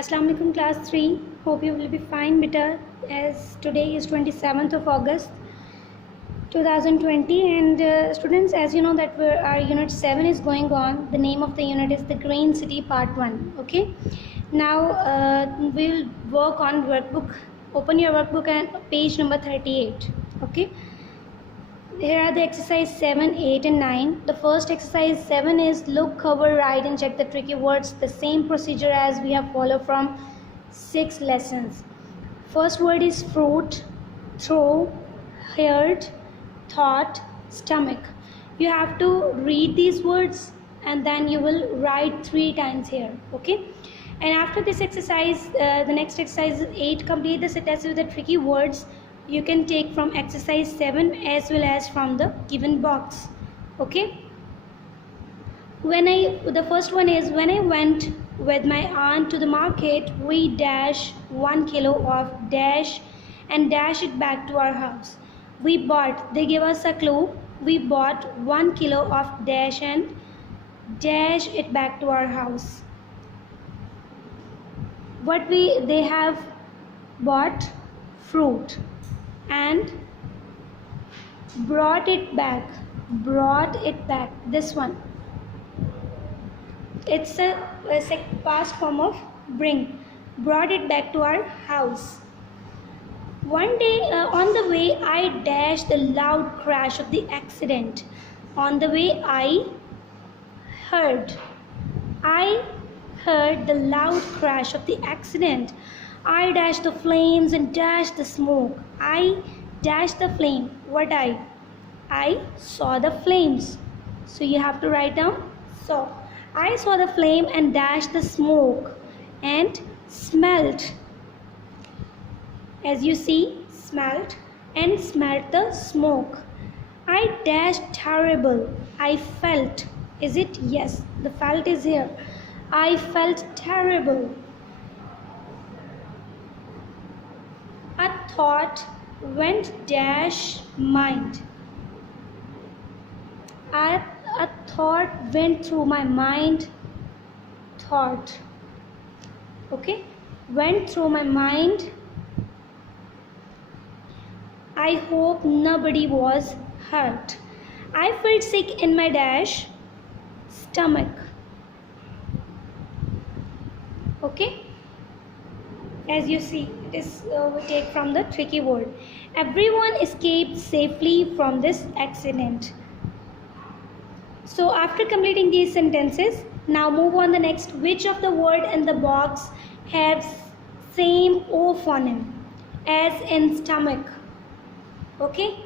Assalamu alaikum class 3. Hope you will be fine beta, as today is 27th of August 2020 and students, as you know that our unit 7 is going on. The name of the unit is the Green City part 1. Okay, now we'll work on workbook. Open your workbook and page number 38. Okay, here are the exercise 7, 8 and 9. The first exercise 7 is look, cover, write and check the tricky words. The same procedure as we have followed from 6 lessons. First word is fruit, throw, heard, thought, stomach. You have to read these words and then you will write 3 times here. Okay, and after this exercise, the next exercise is 8. Complete the sentences with the tricky words. You can take from exercise 7 as well as from the given box. Okay, the first one is, when I went with my aunt to the market, we dash 1 kilo of dash and dash it back to our house. We bought, they give us a clue, we bought 1 kilo of dash and dash it back to our house. What they have bought? Fruit, and brought it back, this one, it's a past form of bring. Brought it back to our house. One day on the way I dashed the loud crash of the accident. On the way I heard the loud crash of the accident. I dashed the flames and dashed the smoke. I dashed the flame. What I saw the flames. So you have to write down. So I saw the flame and dashed the smoke and smelt. As you see, smelt and smelt the smoke. I dashed terrible. I felt. Is it? Yes, the felt is here. I felt terrible. A thought went dash mind. A thought went through my mind. Thought. Okay, went through my mind. I hope nobody was hurt. I felt sick in my dash stomach. Okay, as you see, it is we take from the tricky word. Everyone escaped safely from this accident. So after completing these sentences, now move on the next. Which of the word in the box has same O phoneme as in stomach? Okay,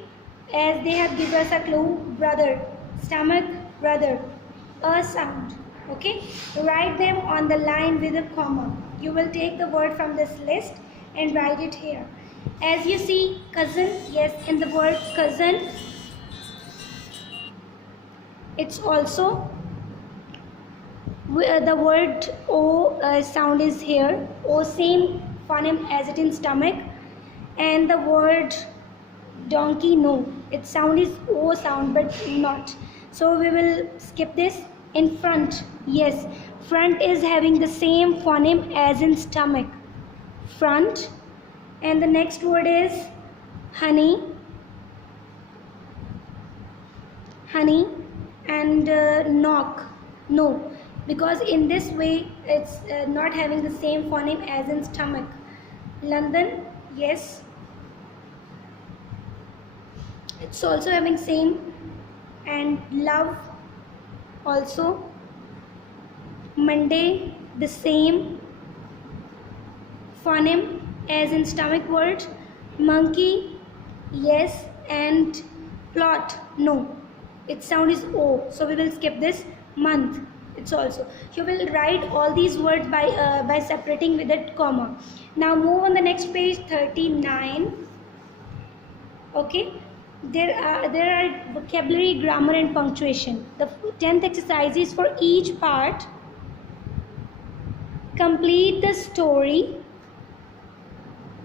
as they have given us a clue, brother, stomach, brother, a sound. Okay, write them on the line with a comma. You will take the word from this list and write it here. As you see, cousin, yes, in the word cousin, it's also the word O sound is here. O same phoneme as it in stomach, and the word donkey, no, its sound is O sound but not. So we will skip this. In front, yes, front is having the same phoneme as in stomach, front. And the next word is honey, and knock, no, because in this way it's not having the same phoneme as in stomach. London, yes, it's also having same. And love also. Monday, the same phoneme as in stomach word. Monkey, yes, and plot, no, its sound is O, so we will skip this. Month, it's also. You will write all these words by separating with a comma. Now move on the next page, 39. Okay, there are vocabulary, grammar and punctuation. The 10th exercise is for each part. Complete the story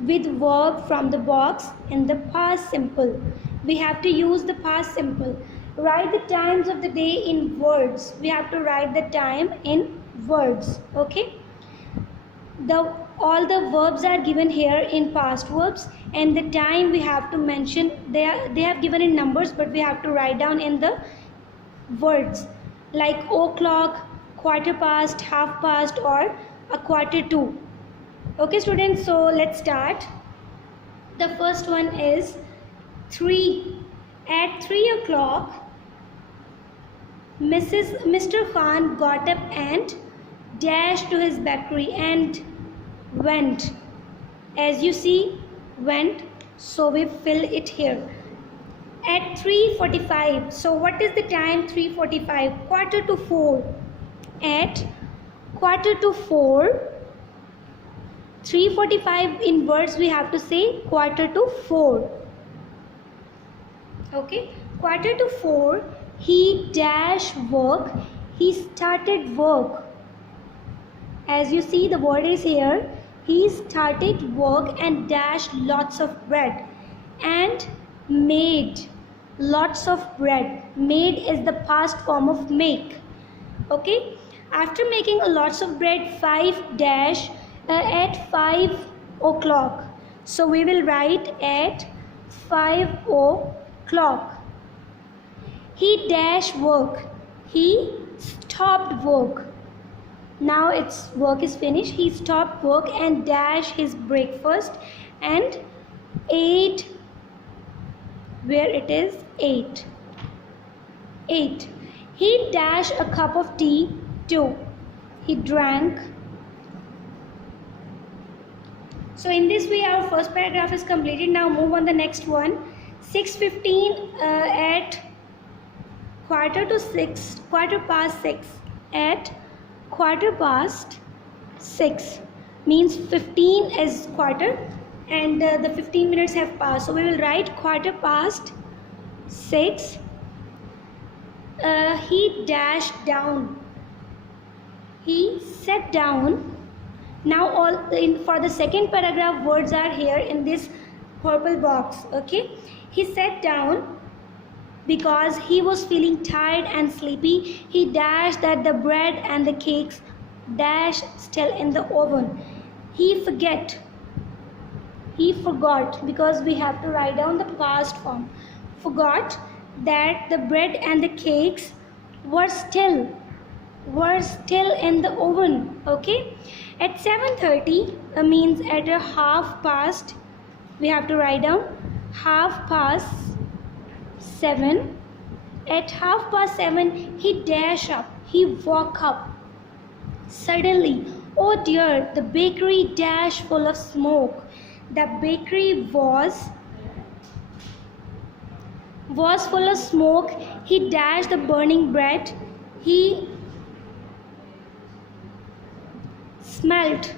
with verb from the box in the past simple. We have to use the past simple. Write the times of the day in words. We have to write the time in words. Okay, all the verbs are given here in past verbs, and the time we have to mention, they have given in numbers, but we have to write down in the words like o'clock, quarter past, half past, or a quarter to. Okay students, so let's start. The first one is 3. At 3 o'clock, Mr. Khan got up and dashed to his bakery and went. As you see, went, so we fill it here. At 3:45, so what is the time? 3:45, quarter to 4. At quarter to 4, 3:45 in words we have to say quarter to 4. Okay, quarter to 4, he dash work, he started work. As you see, the word is here. He started work and dashed lots of bread and made lots of bread. Made is the past form of make. Okay, after making lots of bread, 5 dash at 5 o'clock. So we will write at 5 o'clock. He dash work, he stopped work. Now its work is finished. He stopped work and dash his breakfast and ate. Where it is? 8. He dash a cup of tea too. He drank. So in this way our first paragraph is completed. Now move on the next one. 6:15 at quarter past 6. At quarter past 6 means 15 is quarter, and the 15 minutes have passed, so we will write quarter past 6. He dashed down, he sat down. Now for the second paragraph, words are here in this purple box. Okay, he sat down because he was feeling tired and sleepy. He dashed that the bread and the cakes dash still in the oven. He forgot, because we have to write down the past form. Forgot that the bread and the cakes were still in the oven. Okay, at 7:30 means at a half past, we have to write down half past 7. At half past 7, he dash up, he woke up. Suddenly, oh dear, the bakery dash full of smoke. The bakery was full of smoke. He dashed the burning bread. He smelt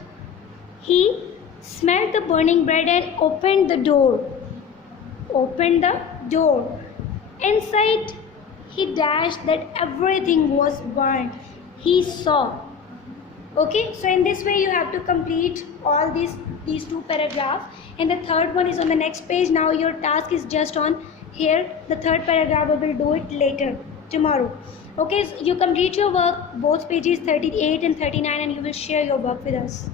the burning bread and opened the door. Inside, he dashed that everything was burned. He saw. Okay, so in this way you have to complete all these 2 paragraphs, and the third one is on the next page. Now your task is just on here. The third paragraph we will do it later, tomorrow. Okay, so you complete your work, both pages 38 and 39, and you will share your work with us.